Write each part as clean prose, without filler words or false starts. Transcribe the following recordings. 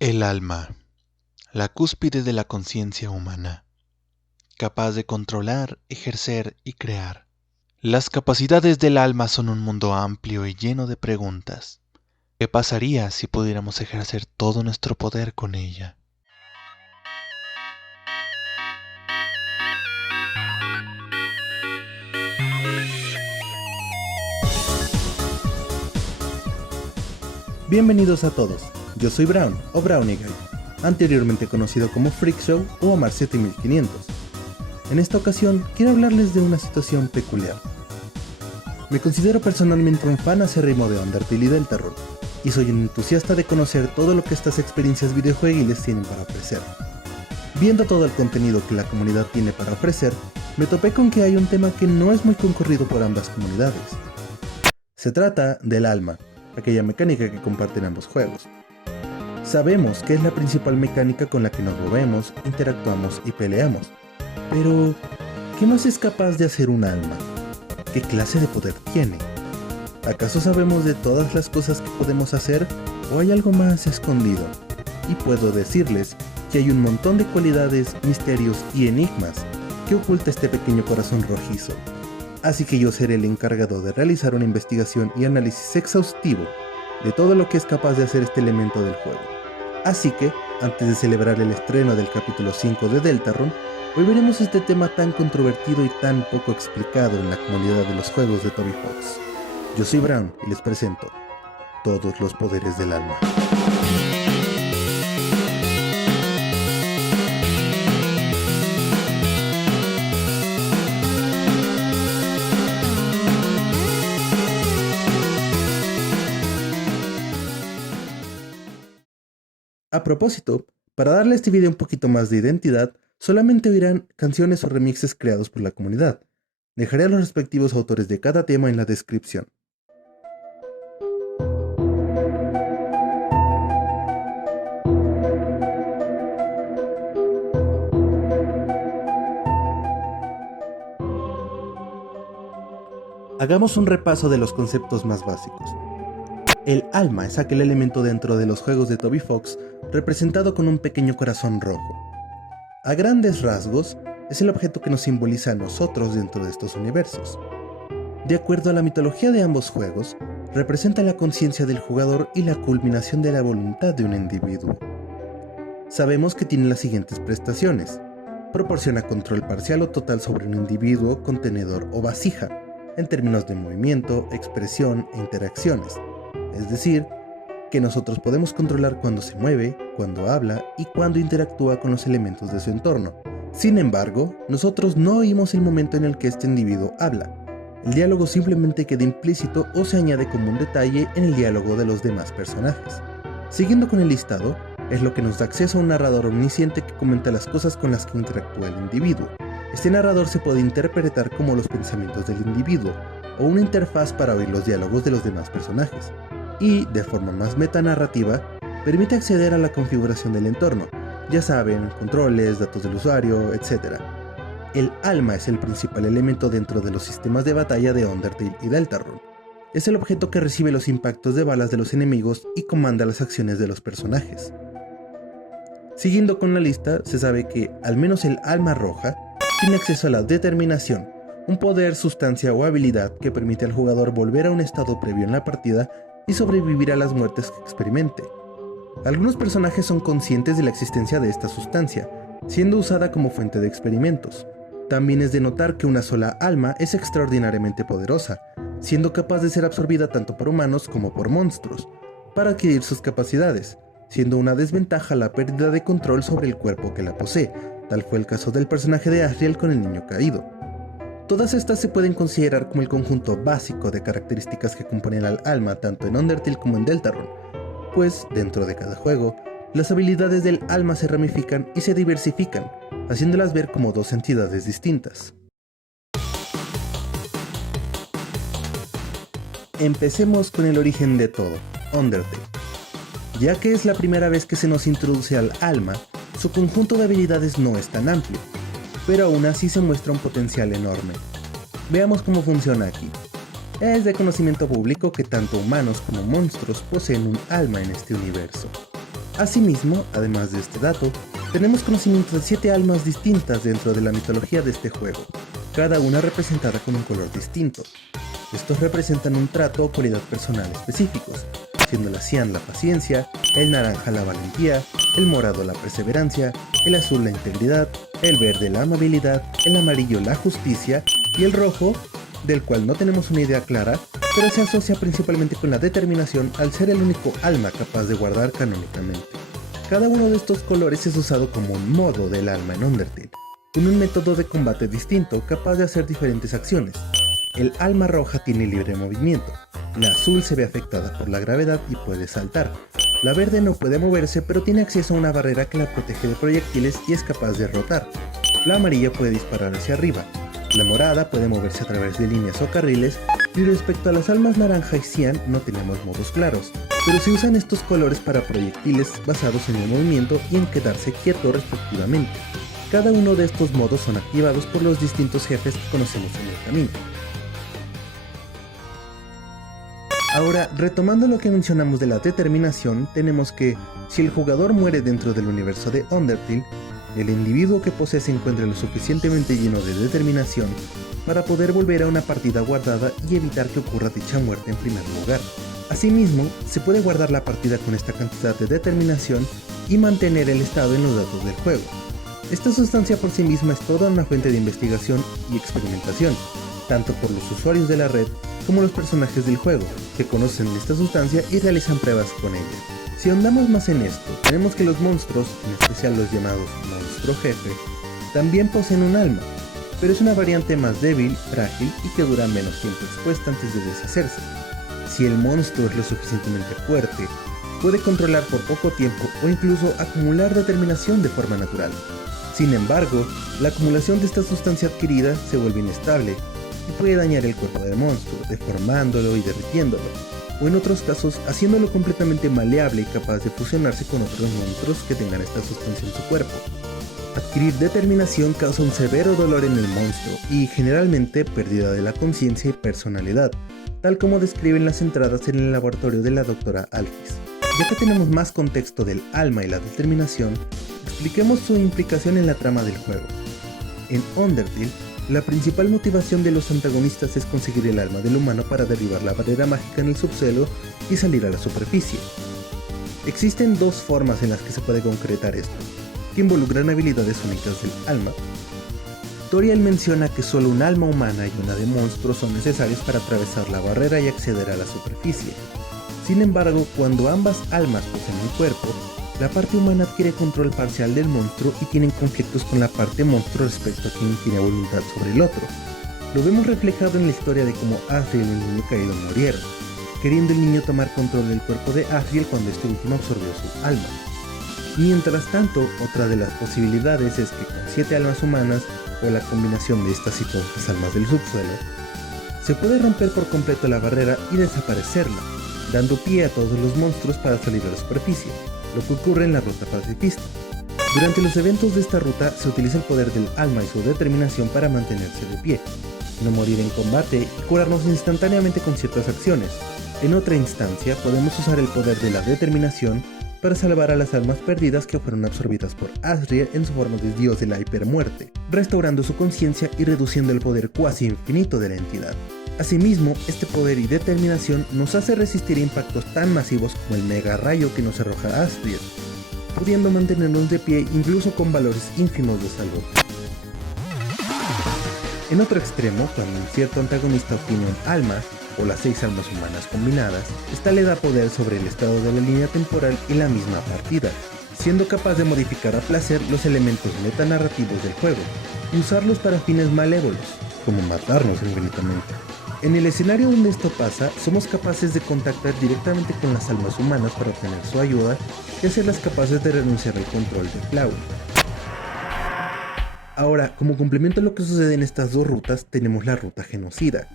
El alma, la cúspide de la conciencia humana, capaz de controlar, ejercer y crear. Las capacidades del alma son un mundo amplio y lleno de preguntas. ¿Qué pasaría si pudiéramos ejercer todo nuestro poder con ella? Bienvenidos a todos, yo soy Brown o Brownie Guy, anteriormente conocido como Freak Show o Omar 7500. En esta ocasión quiero hablarles de una situación peculiar. Me considero personalmente un fan acérrimo de Undertale y Deltarune, y soy un entusiasta de conocer todo lo que estas experiencias videojueguiles tienen para ofrecer. Viendo todo el contenido que la comunidad tiene para ofrecer, me topé con que hay un tema que no es muy concurrido por ambas comunidades. Se trata del alma, aquella mecánica que comparten ambos juegos. Sabemos que es la principal mecánica con la que nos movemos, interactuamos y peleamos. Pero, ¿qué más es capaz de hacer un alma? ¿Qué clase de poder tiene? ¿Acaso sabemos de todas las cosas que podemos hacer o hay algo más escondido? Y puedo decirles que hay un montón de cualidades, misterios y enigmas que oculta este pequeño corazón rojizo. Así que yo seré el encargado de realizar una investigación y análisis exhaustivo de todo lo que es capaz de hacer este elemento del juego. Así que, antes de celebrar el estreno del capítulo 5 de Deltarune, hoy veremos este tema tan controvertido y tan poco explicado en la comunidad de los juegos de Toby Fox. Yo soy Brown y les presento todos los poderes del alma. A propósito, para darle a este video un poquito más de identidad, solamente oirán canciones o remixes creados por la comunidad. Dejaré a los respectivos autores de cada tema en la descripción. Hagamos un repaso de los conceptos más básicos. El alma es aquel elemento dentro de los juegos de Toby Fox representado con un pequeño corazón rojo. A grandes rasgos, es el objeto que nos simboliza a nosotros dentro de estos universos. De acuerdo a la mitología de ambos juegos, representa la conciencia del jugador y la culminación de la voluntad de un individuo. Sabemos que tiene las siguientes prestaciones. Proporciona control parcial o total sobre un individuo, contenedor o vasija, en términos de movimiento, expresión e interacciones. Es decir, que nosotros podemos controlar cuando se mueve, cuando habla y cuando interactúa con los elementos de su entorno. Sin embargo, nosotros no oímos el momento en el que este individuo habla. El diálogo simplemente queda implícito o se añade como un detalle en el diálogo de los demás personajes. Siguiendo con el listado, es lo que nos da acceso a un narrador omnisciente que comenta las cosas con las que interactúa el individuo. Este narrador se puede interpretar como los pensamientos del individuo, o una interfaz para oír los diálogos de los demás personajes. Y, de forma más metanarrativa, permite acceder a la configuración del entorno, ya saben, controles, datos del usuario, etc. El alma es el principal elemento dentro de los sistemas de batalla de Undertale y Deltarune. Es el objeto que recibe los impactos de balas de los enemigos y comanda las acciones de los personajes. Siguiendo con la lista, se sabe que, al menos el alma roja, tiene acceso a la determinación, un poder, sustancia o habilidad que permite al jugador volver a un estado previo en la partida y sobrevivir a las muertes que experimente. Algunos personajes son conscientes de la existencia de esta sustancia, siendo usada como fuente de experimentos. También es de notar que una sola alma es extraordinariamente poderosa, siendo capaz de ser absorbida tanto por humanos como por monstruos, para adquirir sus capacidades, siendo una desventaja la pérdida de control sobre el cuerpo que la posee, tal fue el caso del personaje de Asriel con el niño caído. Todas estas se pueden considerar como el conjunto básico de características que componen al alma tanto en Undertale como en Deltarune, pues dentro de cada juego, las habilidades del alma se ramifican y se diversifican, haciéndolas ver como dos entidades distintas. Empecemos con el origen de todo, Undertale. Ya que es la primera vez que se nos introduce al alma, su conjunto de habilidades no es tan amplio, pero aún así se muestra un potencial enorme. Veamos cómo funciona aquí. Es de conocimiento público que tanto humanos como monstruos poseen un alma en este universo. Asimismo, además de este dato, tenemos conocimiento de 7 almas distintas dentro de la mitología de este juego, cada una representada con un color distinto. Estos representan un trato o cualidad personal específicos, siendo la cian la paciencia, el naranja la valentía, el morado la perseverancia, el azul la integridad, el verde la amabilidad, el amarillo la justicia y el rojo, del cual no tenemos una idea clara, pero se asocia principalmente con la determinación al ser el único alma capaz de guardar canónicamente. Cada uno de estos colores es usado como un modo del alma en Undertale, con un método de combate distinto capaz de hacer diferentes acciones. El alma roja tiene libre movimiento, la azul se ve afectada por la gravedad y puede saltar, la verde no puede moverse pero tiene acceso a una barrera que la protege de proyectiles y es capaz de rotar, la amarilla puede disparar hacia arriba, la morada puede moverse a través de líneas o carriles, y respecto a las almas naranja y cian no tenemos modos claros, pero se usan estos colores para proyectiles basados en el movimiento y en quedarse quieto respectivamente. Cada uno de estos modos son activados por los distintos jefes que conocemos en el camino. Ahora, retomando lo que mencionamos de la determinación, tenemos que, si el jugador muere dentro del universo de Undertale, el individuo que posee se encuentra lo suficientemente lleno de determinación para poder volver a una partida guardada y evitar que ocurra dicha muerte en primer lugar. Asimismo, se puede guardar la partida con esta cantidad de determinación y mantener el estado en los datos del juego. Esta sustancia por sí misma es toda una fuente de investigación y experimentación, tanto por los usuarios de la red como los personajes del juego, que conocen esta sustancia y realizan pruebas con ella. Si ahondamos más en esto, tenemos que los monstruos, en especial los llamados monstruo jefe, también poseen un alma, pero es una variante más débil, frágil y que dura menos tiempo expuesta antes de deshacerse. Si el monstruo es lo suficientemente fuerte, puede controlar por poco tiempo o incluso acumular determinación de forma natural. Sin embargo, la acumulación de esta sustancia adquirida se vuelve inestable y puede dañar el cuerpo del monstruo, deformándolo y derritiéndolo, o en otros casos haciéndolo completamente maleable y capaz de fusionarse con otros monstruos que tengan esta sustancia en su cuerpo. Adquirir determinación causa un severo dolor en el monstruo y generalmente pérdida de la conciencia y personalidad, tal como describen las entradas en el laboratorio de la doctora Alphys. Ya que tenemos más contexto del alma y la determinación, expliquemos su implicación en la trama del juego. En Undertale, la principal motivación de los antagonistas es conseguir el alma del humano para derribar la barrera mágica en el subsuelo y salir a la superficie. Existen dos formas en las que se puede concretar esto, que involucran habilidades únicas del alma. Toriel menciona que solo un alma humana y una de monstruo son necesarias para atravesar la barrera y acceder a la superficie. Sin embargo, cuando ambas almas poseen un cuerpo, la parte humana adquiere control parcial del monstruo y tienen conflictos con la parte monstruo respecto a quien tiene voluntad sobre el otro. Lo vemos reflejado en la historia de cómo Asriel y el niño caído murieron, queriendo el niño tomar control del cuerpo de Asriel cuando este último absorbió su alma. Mientras tanto, otra de las posibilidades es que con 7 almas humanas, o la combinación de estas y todas las almas del subsuelo, se puede romper por completo la barrera y desaparecerla, dando pie a todos los monstruos para salir a la superficie, lo que ocurre en la ruta pacifista. Durante los eventos de esta ruta se utiliza el poder del alma y su determinación para mantenerse de pie, no morir en combate y curarnos instantáneamente con ciertas acciones. En otra instancia podemos usar el poder de la determinación para salvar a las almas perdidas que fueron absorbidas por Asriel en su forma de dios de la hipermuerte, restaurando su conciencia y reduciendo el poder cuasi infinito de la entidad. Asimismo, este poder y determinación nos hace resistir impactos tan masivos como el mega rayo que nos arroja Asriel, pudiendo mantenernos de pie incluso con valores ínfimos de salud. En otro extremo, cuando un cierto antagonista obtiene un alma, o las 6 almas humanas combinadas, esta le da poder sobre el estado de la línea temporal y la misma partida, siendo capaz de modificar a placer los elementos metanarrativos del juego, y usarlos para fines malévolos, como matarnos infinitamente. En el escenario donde esto pasa, somos capaces de contactar directamente con las almas humanas para obtener su ayuda y hacerlas capaces de renunciar al control de Cloud. Ahora, como complemento a lo que sucede en estas dos rutas, tenemos la ruta genocida.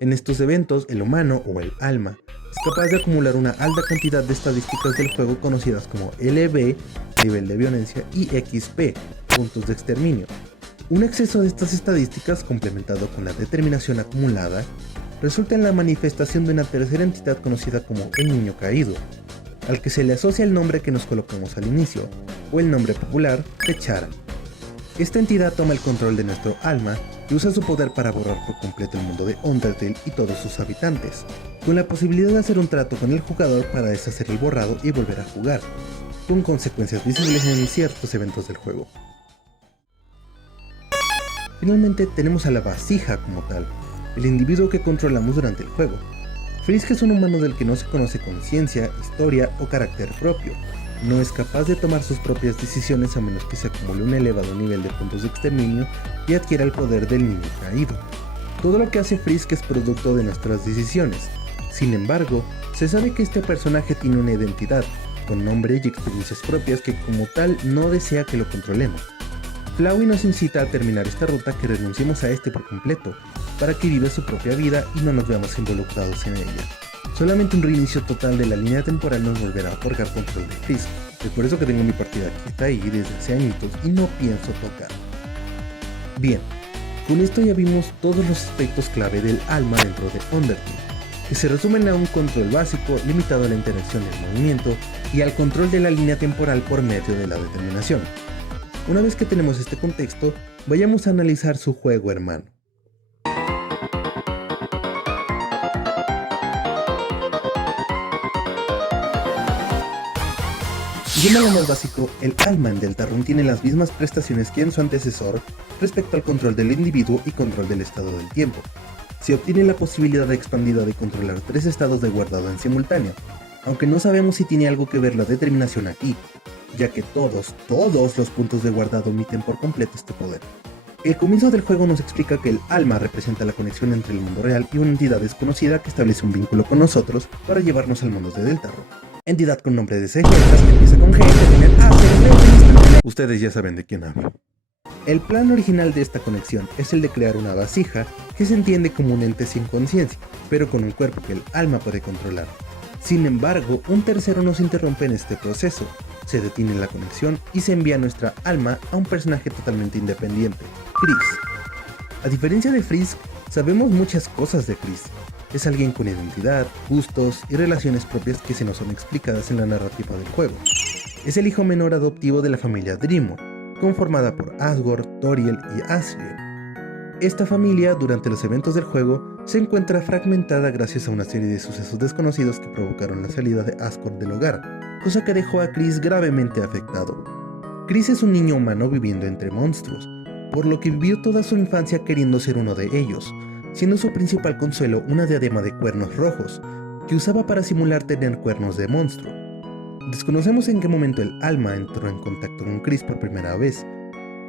En estos eventos, el humano o el alma es capaz de acumular una alta cantidad de estadísticas del juego conocidas como LB, nivel de violencia, y XP, puntos de exterminio. Un exceso de estas estadísticas, complementado con la determinación acumulada, resulta en la manifestación de una tercera entidad conocida como el niño caído. al que se le asocia el nombre que nos colocamos al inicio, o el nombre popular de Chara. Esta entidad toma el control de nuestro alma y usa su poder para borrar por completo el mundo de Undertale y todos sus habitantes, con la posibilidad de hacer un trato con el jugador para deshacer el borrado y volver a jugar, con consecuencias visibles en ciertos eventos del juego. Finalmente tenemos a la vasija como tal, el individuo que controlamos durante el juego. Frisk es un humano del que no se conoce conciencia, historia o carácter propio. No es capaz de tomar sus propias decisiones a menos que se acumule un elevado nivel de puntos de exterminio y adquiera el poder del niño caído. Todo lo que hace Frisk es producto de nuestras decisiones. Sin embargo, se sabe que este personaje tiene una identidad, con nombre y experiencias propias que como tal no desea que lo controlemos. Flowey nos incita a terminar esta ruta que renunciemos a este por completo, para que viva su propia vida y no nos veamos involucrados en ella. Solamente un reinicio total de la línea temporal nos volverá a otorgar control de Frisk. Es por eso que tengo mi partida quieta ahí desde hace añitos y no pienso tocar. Bien, con esto ya vimos todos los aspectos clave del alma dentro de Undertale, que se resumen a un control básico limitado a la interacción del movimiento y al control de la línea temporal por medio de la determinación. Una vez que tenemos este contexto, vayamos a analizar su juego hermano. Yendo a lo más básico, el alma en Deltarune tiene las mismas prestaciones que en su antecesor respecto al control del individuo y control del estado del tiempo. Se obtiene la posibilidad expandida de controlar 3 estados de guardado en simultáneo, aunque no sabemos si tiene algo que ver la determinación aquí, ya que todos los puntos de guardado omiten por completo este poder. El comienzo del juego nos explica que el alma representa la conexión entre el mundo real y una entidad desconocida que establece un vínculo con nosotros para llevarnos al mundo de Deltarune. Entidad con nombre de CG, que empieza con G, termina en A. Ustedes ya saben de quién hablo. El plan original de esta conexión es el de crear una vasija que se entiende como un ente sin conciencia, pero con un cuerpo que el alma puede controlar. Sin embargo, un tercero nos interrumpe en este proceso, se detiene la conexión y se envía nuestra alma a un personaje totalmente independiente, Chris. A diferencia de Frisk, sabemos muchas cosas de Chris. Es alguien con identidad, gustos y relaciones propias que se nos son explicadas en la narrativa del juego. Es el hijo menor adoptivo de la familia Dreamore, conformada por Asgore, Toriel y Asriel. Esta familia, durante los eventos del juego, se encuentra fragmentada gracias a una serie de sucesos desconocidos que provocaron la salida de Asgore del hogar, cosa que dejó a Chris gravemente afectado. Chris es un niño humano viviendo entre monstruos, por lo que vivió toda su infancia queriendo ser uno de ellos, siendo su principal consuelo una diadema de cuernos rojos, que usaba para simular tener cuernos de monstruo. Desconocemos en qué momento el alma entró en contacto con Chris por primera vez,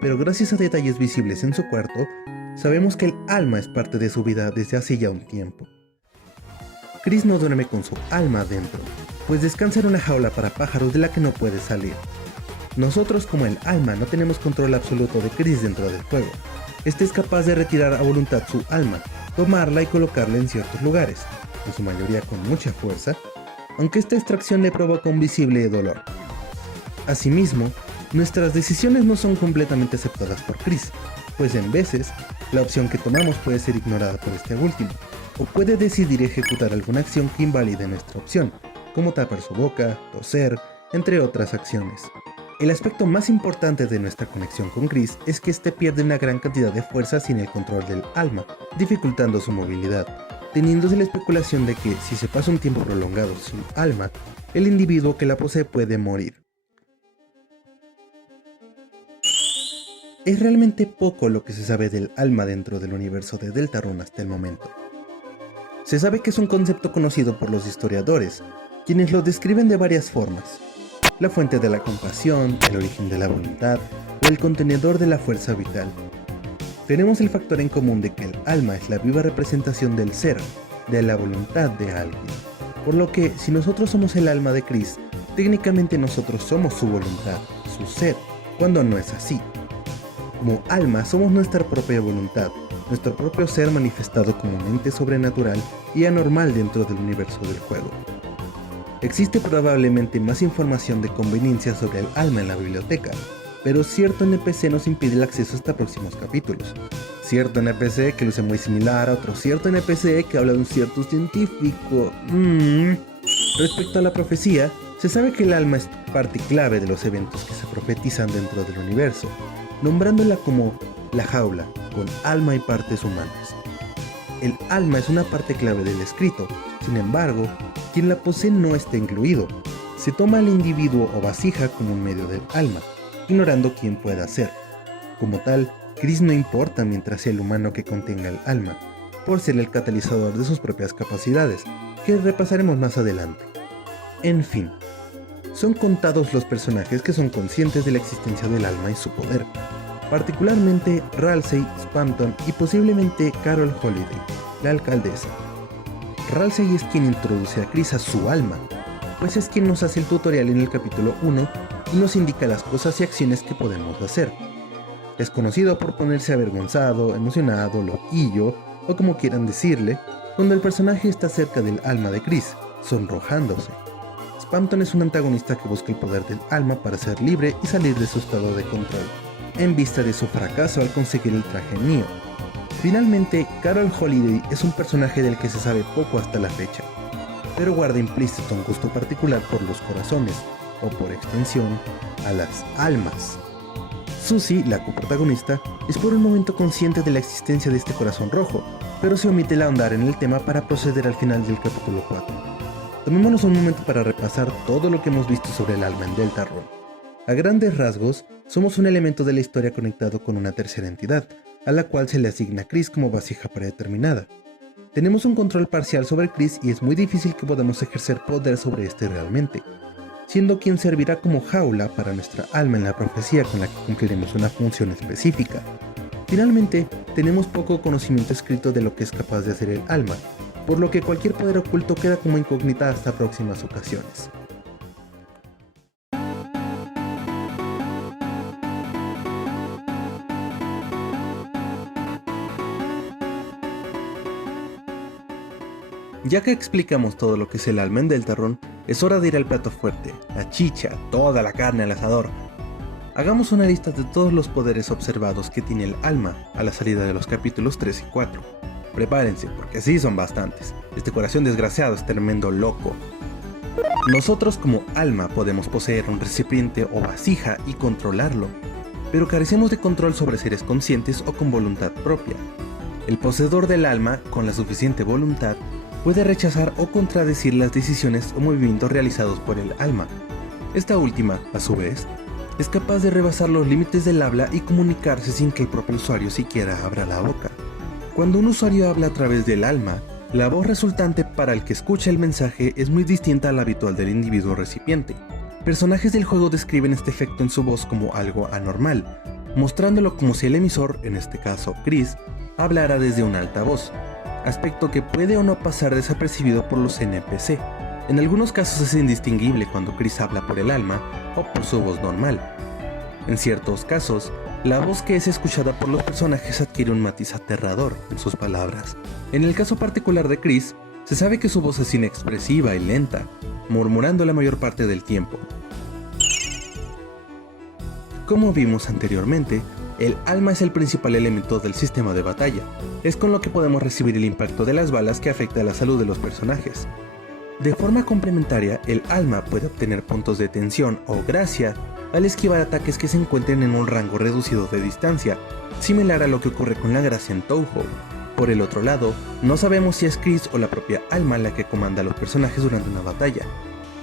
pero gracias a detalles visibles en su cuarto, sabemos que el alma es parte de su vida desde hace ya un tiempo. Chris no duerme con su alma dentro, pues descansa en una jaula para pájaros de la que no puede salir. Nosotros como el alma no tenemos control absoluto de Chris dentro del juego. Este es capaz de retirar a voluntad su alma, tomarla y colocarla en ciertos lugares, en su mayoría con mucha fuerza, aunque esta extracción le provoca un visible dolor. Asimismo, nuestras decisiones no son completamente aceptadas por Chris, pues en veces, la opción que tomamos puede ser ignorada por este último, o puede decidir ejecutar alguna acción que invalide nuestra opción, como tapar su boca, toser, entre otras acciones. El aspecto más importante de nuestra conexión con Chris es que este pierde una gran cantidad de fuerza sin el control del alma, dificultando su movilidad, teniéndose la especulación de que si se pasa un tiempo prolongado sin alma, el individuo que la posee puede morir. Es realmente poco lo que se sabe del alma dentro del universo de Deltarune hasta el momento. Se sabe que es un concepto conocido por los historiadores, quienes lo describen de varias formas: la fuente de la compasión, el origen de la voluntad o el contenedor de la fuerza vital. Tenemos el factor en común de que el alma es la viva representación del ser, de la voluntad de alguien, por lo que si nosotros somos el alma de Chris, técnicamente nosotros somos su voluntad, su ser, cuando no es así. Como alma somos nuestra propia voluntad, nuestro propio ser manifestado como un ente sobrenatural y anormal dentro del universo del juego. Existe probablemente más información de conveniencia sobre el alma en la biblioteca, pero cierto NPC nos impide el acceso hasta próximos capítulos. Cierto NPC que luce muy similar a otro cierto NPC que habla de un cierto científico. Respecto a la profecía, Se sabe que el alma es parte clave de los eventos que se profetizan dentro del universo, nombrándola como la jaula, con alma y partes humanas. El alma es una parte clave del escrito, sin embargo, quien la posee no está incluido. Se toma al individuo o vasija como un medio del alma, ignorando quién pueda ser. Como tal, Chris no importa mientras sea el humano que contenga el alma, por ser el catalizador de sus propias capacidades, que repasaremos más adelante. En fin, son contados los personajes que son conscientes de la existencia del alma y su poder, particularmente Ralsei, Spamton y posiblemente Carol Holiday, la alcaldesa. Ralsei es quien introduce a Chris a su alma, pues es quien nos hace el tutorial en el capítulo 1 y nos indica las cosas y acciones que podemos hacer. Es conocido por ponerse avergonzado, emocionado, loquillo o como quieran decirle, cuando el personaje está cerca del alma de Chris, sonrojándose. Spamton es un antagonista que busca el poder del alma para ser libre y salir de su estado de control, en vista de su fracaso al conseguir el traje Neo. Finalmente, Carol Holiday es un personaje del que se sabe poco hasta la fecha, pero guarda implícito un gusto particular por los corazones, o por extensión, a las almas. Susie, la coprotagonista, es por un momento consciente de la existencia de este corazón rojo, pero se omite el ahondar en el tema para proceder al final del capítulo 4. Tomémonos un momento para repasar todo lo que hemos visto sobre el alma en Deltarune. A grandes rasgos, somos un elemento de la historia conectado con una tercera entidad, a la cual se le asigna Chris como vasija predeterminada. Tenemos un control parcial sobre Chris y es muy difícil que podamos ejercer poder sobre este realmente, siendo quien servirá como jaula para nuestra alma en la profecía con la que cumpliremos una función específica. Finalmente, tenemos poco conocimiento escrito de lo que es capaz de hacer el alma, por lo que cualquier poder oculto queda como incógnita hasta próximas ocasiones. Ya que explicamos todo lo que es el alma en Deltarune, es hora de ir al plato fuerte, la chicha, toda la carne al asador. Hagamos una lista de todos los poderes observados que tiene el alma a la salida de los capítulos 3 y 4. Prepárense, porque sí son bastantes. Este corazón desgraciado es tremendo loco. Nosotros como alma podemos poseer un recipiente o vasija y controlarlo, pero carecemos de control sobre seres conscientes o con voluntad propia. El poseedor del alma, con la suficiente voluntad, puede rechazar o contradecir las decisiones o movimientos realizados por el alma. Esta última, a su vez, es capaz de rebasar los límites del habla y comunicarse sin que el propio usuario siquiera abra la boca. Cuando un usuario habla a través del alma, la voz resultante para el que escucha el mensaje es muy distinta a la habitual del individuo recipiente. Personajes del juego describen este efecto en su voz como algo anormal, mostrándolo como si el emisor, en este caso Chris, hablara desde un altavoz, aspecto que puede o no pasar desapercibido por los NPC. En algunos casos es indistinguible cuando Chris habla por el alma o por su voz normal. En ciertos casos, la voz que es escuchada por los personajes adquiere un matiz aterrador en sus palabras. En el caso particular de Chris, se sabe que su voz es inexpresiva y lenta, murmurando la mayor parte del tiempo. Como vimos anteriormente, el alma es el principal elemento del sistema de batalla. Es con lo que podemos recibir el impacto de las balas que afecta a la salud de los personajes. De forma complementaria, el alma puede obtener puntos de tensión o gracia al esquivar ataques que se encuentren en un rango reducido de distancia, similar a lo que ocurre con la gracia en Touhou. Por el otro lado, no sabemos si es Chris o la propia alma la que comanda a los personajes durante una batalla,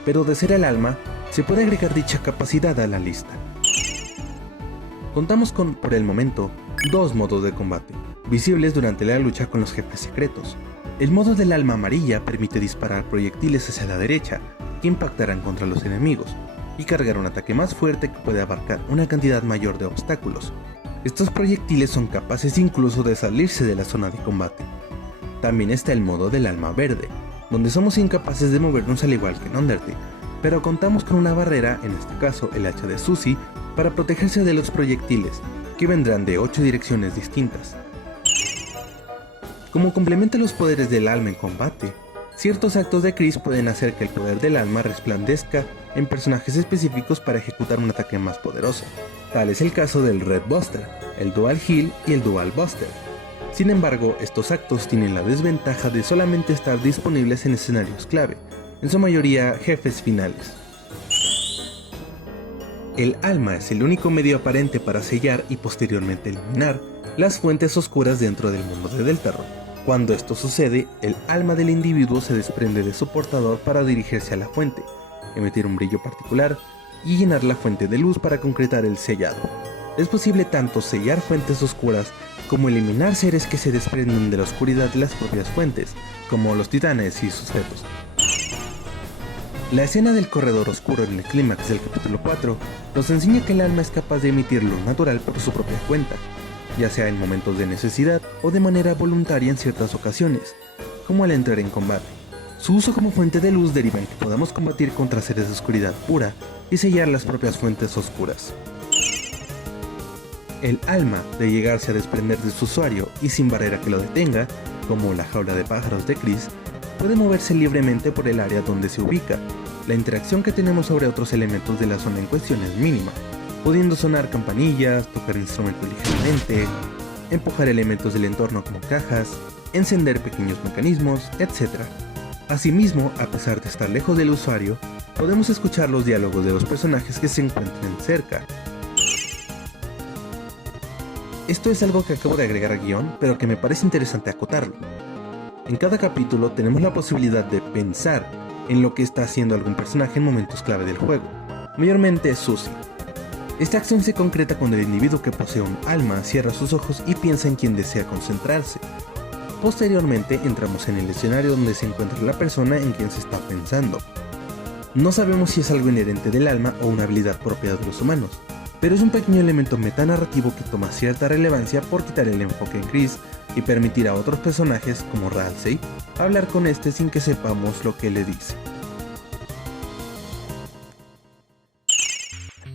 pero de ser el alma, se puede agregar dicha capacidad a la lista. Contamos con, por el momento, dos modos de combate, visibles durante la lucha con los jefes secretos. El modo del alma amarilla permite disparar proyectiles hacia la derecha, que impactarán contra los enemigos, y cargar un ataque más fuerte que puede abarcar una cantidad mayor de obstáculos. Estos proyectiles son capaces incluso de salirse de la zona de combate. También está el modo del alma verde, donde somos incapaces de movernos al igual que en Undertale, pero contamos con una barrera, en este caso el hacha de Susie, para protegerse de los proyectiles, que vendrán de 8 direcciones distintas. Como complementa los poderes del alma en combate, ciertos actos de Chris pueden hacer que el poder del alma resplandezca en personajes específicos para ejecutar un ataque más poderoso. Tal es el caso del Red Buster, el Dual Heal y el Dual Buster. Sin embargo, estos actos tienen la desventaja de solamente estar disponibles en escenarios clave, en su mayoría jefes finales. El alma es el único medio aparente para sellar y posteriormente eliminar las fuentes oscuras dentro del mundo de Deltarune. Cuando esto sucede, el alma del individuo se desprende de su portador para dirigirse a la fuente, emitir un brillo particular y llenar la fuente de luz para concretar el sellado. Es posible tanto sellar fuentes oscuras como eliminar seres que se desprenden de la oscuridad de las propias fuentes, como los titanes y sus fetos. La escena del corredor oscuro en el clímax del capítulo 4 nos enseña que el alma es capaz de emitir luz natural por su propia cuenta, ya sea en momentos de necesidad o de manera voluntaria en ciertas ocasiones, como al entrar en combate. Su uso como fuente de luz deriva en que podamos combatir contra seres de oscuridad pura y sellar las propias fuentes oscuras. El alma, de llegarse a desprender de su usuario y sin barrera que lo detenga, como la jaula de pájaros de Chris, puede moverse libremente por el área donde se ubica. La interacción que tenemos sobre otros elementos de la zona en cuestión es mínima, pudiendo sonar campanillas, tocar instrumentos ligeramente, empujar elementos del entorno como cajas, encender pequeños mecanismos, etc. Asimismo, a pesar de estar lejos del usuario, podemos escuchar los diálogos de los personajes que se encuentren cerca. Esto es algo que acabo de agregar al guión, pero que me parece interesante acotarlo. En cada capítulo tenemos la posibilidad de pensar en lo que está haciendo algún personaje en momentos clave del juego, mayormente Susie. Esta acción se concreta cuando el individuo que posee un alma cierra sus ojos y piensa en quien desea concentrarse. Posteriormente entramos en el escenario donde se encuentra la persona en quien se está pensando. No sabemos si es algo inherente del alma o una habilidad propia de los humanos, pero es un pequeño elemento metanarrativo que toma cierta relevancia por quitar el enfoque en Chris y permitir a otros personajes, como Ralsei, hablar con este sin que sepamos lo que le dice.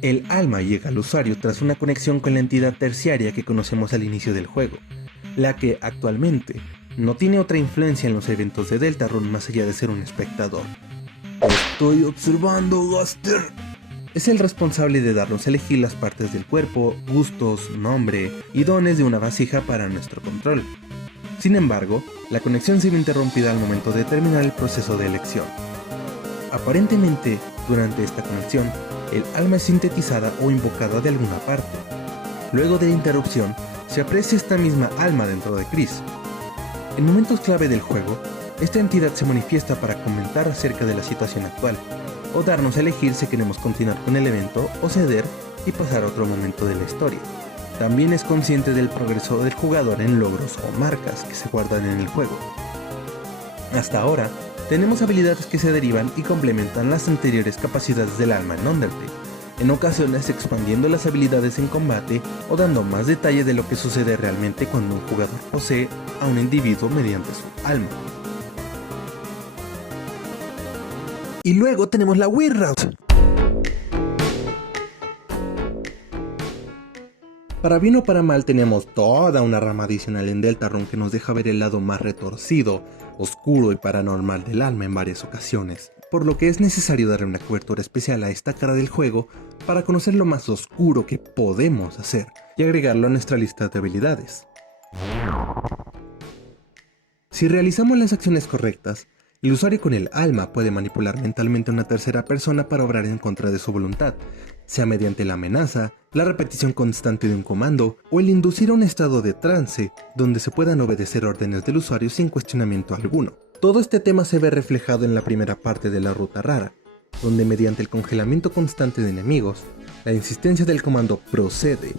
El alma llega al usuario tras una conexión con la entidad terciaria que conocemos al inicio del juego, la que actualmente no tiene otra influencia en los eventos de Deltarune más allá de ser un espectador. Estoy observando, Gaster. Es el responsable de darnos a elegir las partes del cuerpo, gustos, nombre y dones de una vasija para nuestro control. Sin embargo, la conexión se ve interrumpida al momento de terminar el proceso de elección. Aparentemente, durante esta conexión, el alma es sintetizada o invocada de alguna parte. Luego de la interrupción, se aprecia esta misma alma dentro de Chris. En momentos clave del juego, esta entidad se manifiesta para comentar acerca de la situación actual, o darnos a elegir si queremos continuar con el evento o ceder y pasar a otro momento de la historia. También es consciente del progreso del jugador en logros o marcas que se guardan en el juego. Hasta ahora, tenemos habilidades que se derivan y complementan las anteriores capacidades del alma en Undertale, en ocasiones expandiendo las habilidades en combate o dando más detalle de lo que sucede realmente cuando un jugador posee a un individuo mediante su alma. Y luego tenemos la Weird Route. Para bien o para mal tenemos toda una rama adicional en Deltarune que nos deja ver el lado más retorcido, oscuro y paranormal del alma en varias ocasiones, por lo que es necesario darle una cobertura especial a esta cara del juego para conocer lo más oscuro que podemos hacer y agregarlo a nuestra lista de habilidades. Si realizamos las acciones correctas, el usuario con el alma puede manipular mentalmente a una tercera persona para obrar en contra de su voluntad, sea mediante la amenaza, la repetición constante de un comando o el inducir a un estado de trance donde se puedan obedecer órdenes del usuario sin cuestionamiento alguno. Todo este tema se ve reflejado en la primera parte de la ruta rara, donde mediante el congelamiento constante de enemigos, la insistencia del comando procede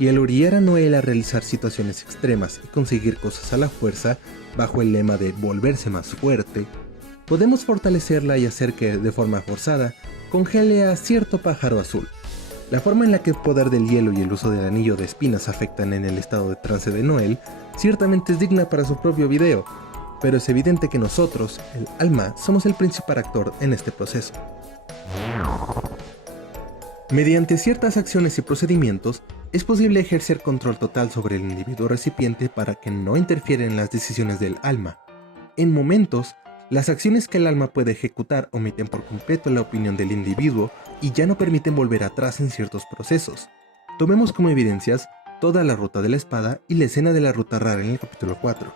y el orillar a Noel a realizar situaciones extremas y conseguir cosas a la fuerza bajo el lema de volverse más fuerte, podemos fortalecerla y hacer que, de forma forzada, congele a cierto pájaro azul. La forma en la que el poder del hielo y el uso del anillo de espinas afectan en el estado de trance de Noel ciertamente es digna para su propio video, pero es evidente que nosotros, el alma, somos el principal actor en este proceso. Mediante ciertas acciones y procedimientos, es posible ejercer control total sobre el individuo recipiente para que no interfiera en las decisiones del alma. En momentos, las acciones que el alma puede ejecutar omiten por completo la opinión del individuo y ya no permiten volver atrás en ciertos procesos. Tomemos como evidencias toda la ruta de la espada y la escena de la ruta rara en el capítulo 4.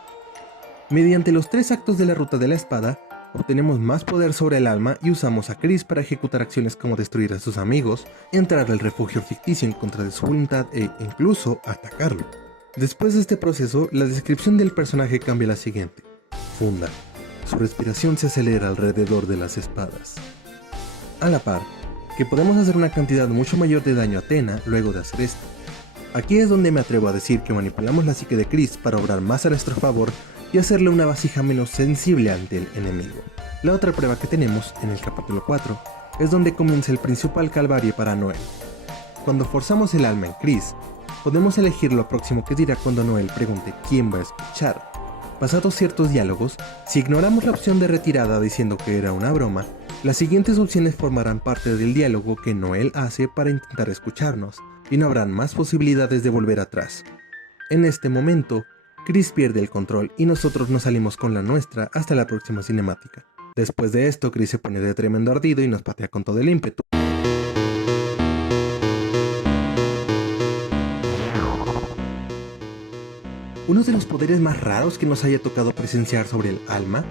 Mediante los 3 actos de la ruta de la espada, obtenemos más poder sobre el alma y usamos a Chris para ejecutar acciones como destruir a sus amigos, entrar al refugio ficticio en contra de su voluntad e incluso atacarlo. Después de este proceso, la descripción del personaje cambia a la siguiente. Funda. Su respiración se acelera alrededor de las espadas. A la par, que podemos hacer una cantidad mucho mayor de daño a Athena luego de hacer esto. Aquí es donde me atrevo a decir que manipulamos la psique de Chris para obrar más a nuestro favor y hacerle una vasija menos sensible ante el enemigo. La otra prueba que tenemos, en el capítulo 4, es donde comienza el principal calvario para Noel. Cuando forzamos el alma en Chris, podemos elegir lo próximo que dirá cuando Noel pregunte quién va a escuchar. Pasados ciertos diálogos, si ignoramos la opción de retirada diciendo que era una broma, las siguientes opciones formarán parte del diálogo que Noel hace para intentar escucharnos, y no habrán más posibilidades de volver atrás. En este momento, Chris pierde el control y nosotros nos salimos con la nuestra hasta la próxima cinemática. Después de esto, Chris se pone de tremendo ardido y nos patea con todo el ímpetu. Uno de los poderes más raros que nos haya tocado presenciar sobre el alma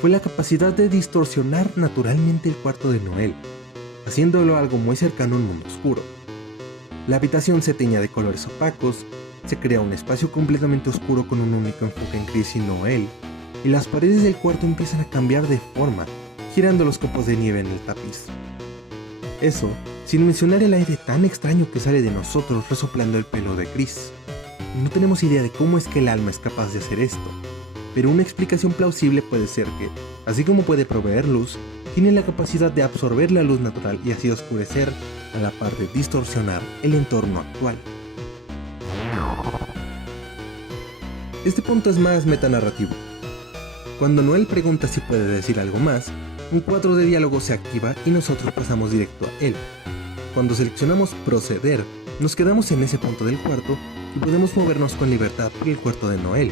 fue la capacidad de distorsionar naturalmente el cuarto de Noel, haciéndolo algo muy cercano a un mundo oscuro. La habitación se teñía de colores opacos, se crea un espacio completamente oscuro con un único enfoque en Chris y Noel, y las paredes del cuarto empiezan a cambiar de forma, girando los copos de nieve en el tapiz. Eso, sin mencionar el aire tan extraño que sale de nosotros resoplando el pelo de Chris. No tenemos idea de cómo es que el alma es capaz de hacer esto, pero una explicación plausible puede ser que, así como puede proveer luz, tiene la capacidad de absorber la luz natural y así oscurecer, a la par de distorsionar el entorno actual. Este punto es más metanarrativo. Cuando Noel pregunta si puede decir algo más, un cuadro de diálogo se activa y nosotros pasamos directo a él. Cuando seleccionamos proceder, nos quedamos en ese punto del cuarto y podemos movernos con libertad por el cuarto de Noel.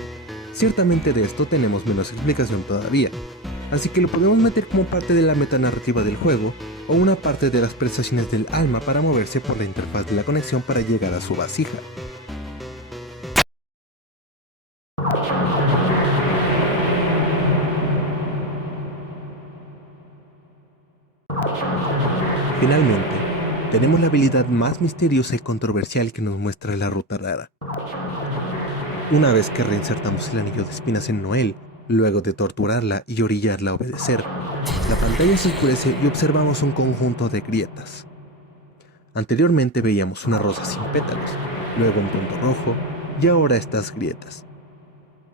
Ciertamente de esto tenemos menos explicación todavía, así que lo podemos meter como parte de la metanarrativa del juego o una parte de las prestaciones del alma para moverse por la interfaz de la conexión para llegar a su vasija. Finalmente, tenemos la habilidad más misteriosa y controversial que nos muestra la ruta rara. Una vez que reinsertamos el anillo de espinas en Noel, luego de torturarla y orillarla a obedecer, la pantalla se oscurece y observamos un conjunto de grietas. Anteriormente veíamos una rosa sin pétalos, luego un punto rojo y ahora estas grietas.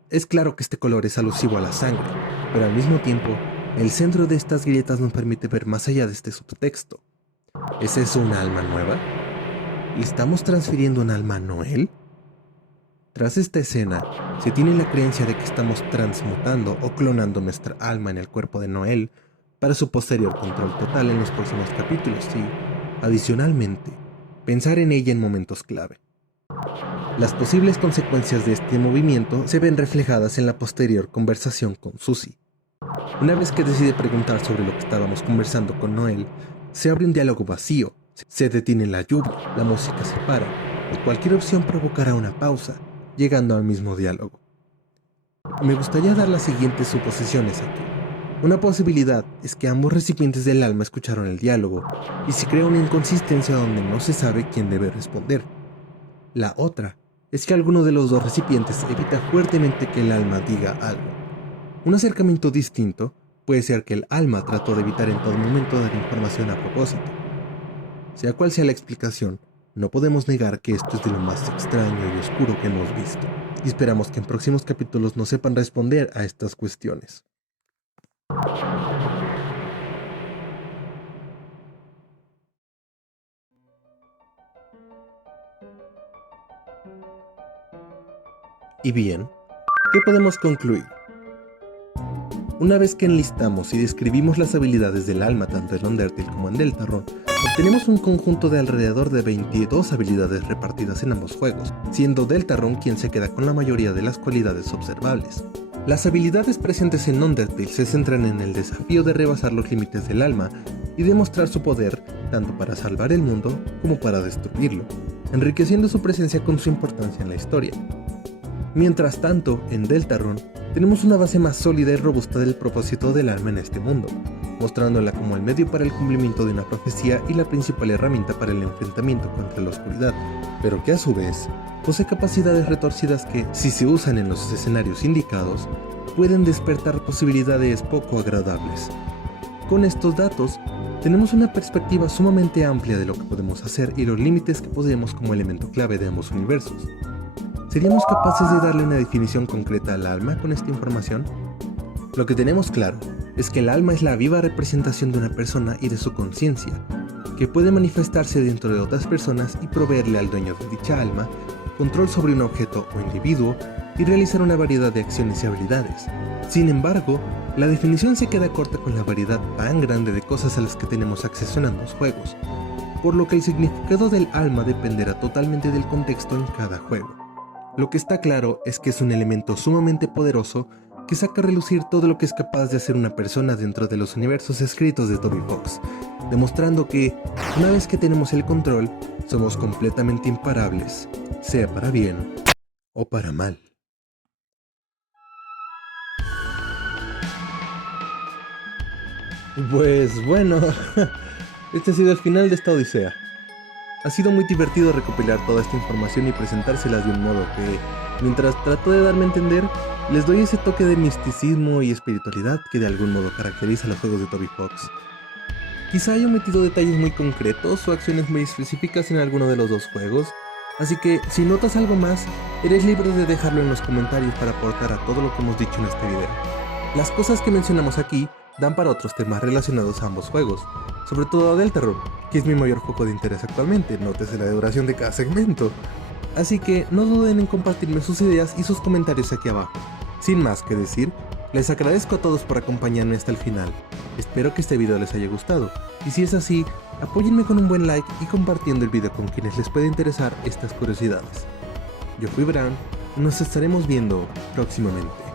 Es claro que este color es alusivo a la sangre, pero al mismo tiempo, el centro de estas grietas nos permite ver más allá de este subtexto. ¿Es eso una alma nueva? ¿Le estamos transfiriendo un alma a Noel? Tras esta escena, se tiene la creencia de que estamos transmutando o clonando nuestra alma en el cuerpo de Noel para su posterior control total en los próximos capítulos y, adicionalmente, pensar en ella en momentos clave. Las posibles consecuencias de este movimiento se ven reflejadas en la posterior conversación con Susie. Una vez que decide preguntar sobre lo que estábamos conversando con Noel, se abre un diálogo vacío, se detiene la lluvia, la música se para, y cualquier opción provocará una pausa, llegando al mismo diálogo. Me gustaría dar las siguientes suposiciones aquí. Una posibilidad es que ambos recipientes del alma escucharon el diálogo, y se crea una inconsistencia donde no se sabe quién debe responder. La otra es que alguno de los dos recipientes evita fuertemente que el alma diga algo. Un acercamiento distinto puede ser que el alma trató de evitar en todo momento dar información a propósito. Sea cual sea la explicación, no podemos negar que esto es de lo más extraño y oscuro que hemos visto, y esperamos que en próximos capítulos nos sepan responder a estas cuestiones. Y bien, ¿qué podemos concluir? Una vez que enlistamos y describimos las habilidades del alma tanto en Undertale como en Deltarune, obtenemos un conjunto de alrededor de 22 habilidades repartidas en ambos juegos, siendo Deltarune quien se queda con la mayoría de las cualidades observables. Las habilidades presentes en Undertale se centran en el desafío de rebasar los límites del alma y demostrar su poder tanto para salvar el mundo como para destruirlo, enriqueciendo su presencia con su importancia en la historia. Mientras tanto, en Deltarune, tenemos una base más sólida y robusta del propósito del alma en este mundo, mostrándola como el medio para el cumplimiento de una profecía y la principal herramienta para el enfrentamiento contra la oscuridad, pero que a su vez posee capacidades retorcidas que, si se usan en los escenarios indicados, pueden despertar posibilidades poco agradables. Con estos datos, tenemos una perspectiva sumamente amplia de lo que podemos hacer y los límites que poseemos como elemento clave de ambos universos. ¿Seríamos capaces de darle una definición concreta al alma con esta información? Lo que tenemos claro es que el alma es la viva representación de una persona y de su conciencia, que puede manifestarse dentro de otras personas y proveerle al dueño de dicha alma control sobre un objeto o individuo y realizar una variedad de acciones y habilidades. Sin embargo, la definición se queda corta con la variedad tan grande de cosas a las que tenemos acceso en ambos juegos, por lo que el significado del alma dependerá totalmente del contexto en cada juego. Lo que está claro es que es un elemento sumamente poderoso que saca a relucir todo lo que es capaz de hacer una persona dentro de los universos escritos de Toby Fox, demostrando que, una vez que tenemos el control, somos completamente imparables, sea para bien o para mal. Pues bueno, este ha sido el final de esta odisea. Ha sido muy divertido recopilar toda esta información y presentárselas de un modo que, mientras trato de darme a entender, les doy ese toque de misticismo y espiritualidad que de algún modo caracteriza a los juegos de Toby Fox. Quizá haya omitido detalles muy concretos o acciones muy específicas en alguno de los dos juegos, así que si notas algo más, eres libre de dejarlo en los comentarios para aportar a todo lo que hemos dicho en este video. Las cosas que mencionamos aquí dan para otros temas relacionados a ambos juegos, sobre todo a Deltarune, que es mi mayor foco de interés actualmente, nótese la duración de cada segmento. Así que no duden en compartirme sus ideas y sus comentarios aquí abajo. Sin más que decir, les agradezco a todos por acompañarme hasta el final. Espero que este video les haya gustado, y si es así, apóyenme con un buen like y compartiendo el video con quienes les puede interesar estas curiosidades. Yo fui Bran, y nos estaremos viendo próximamente.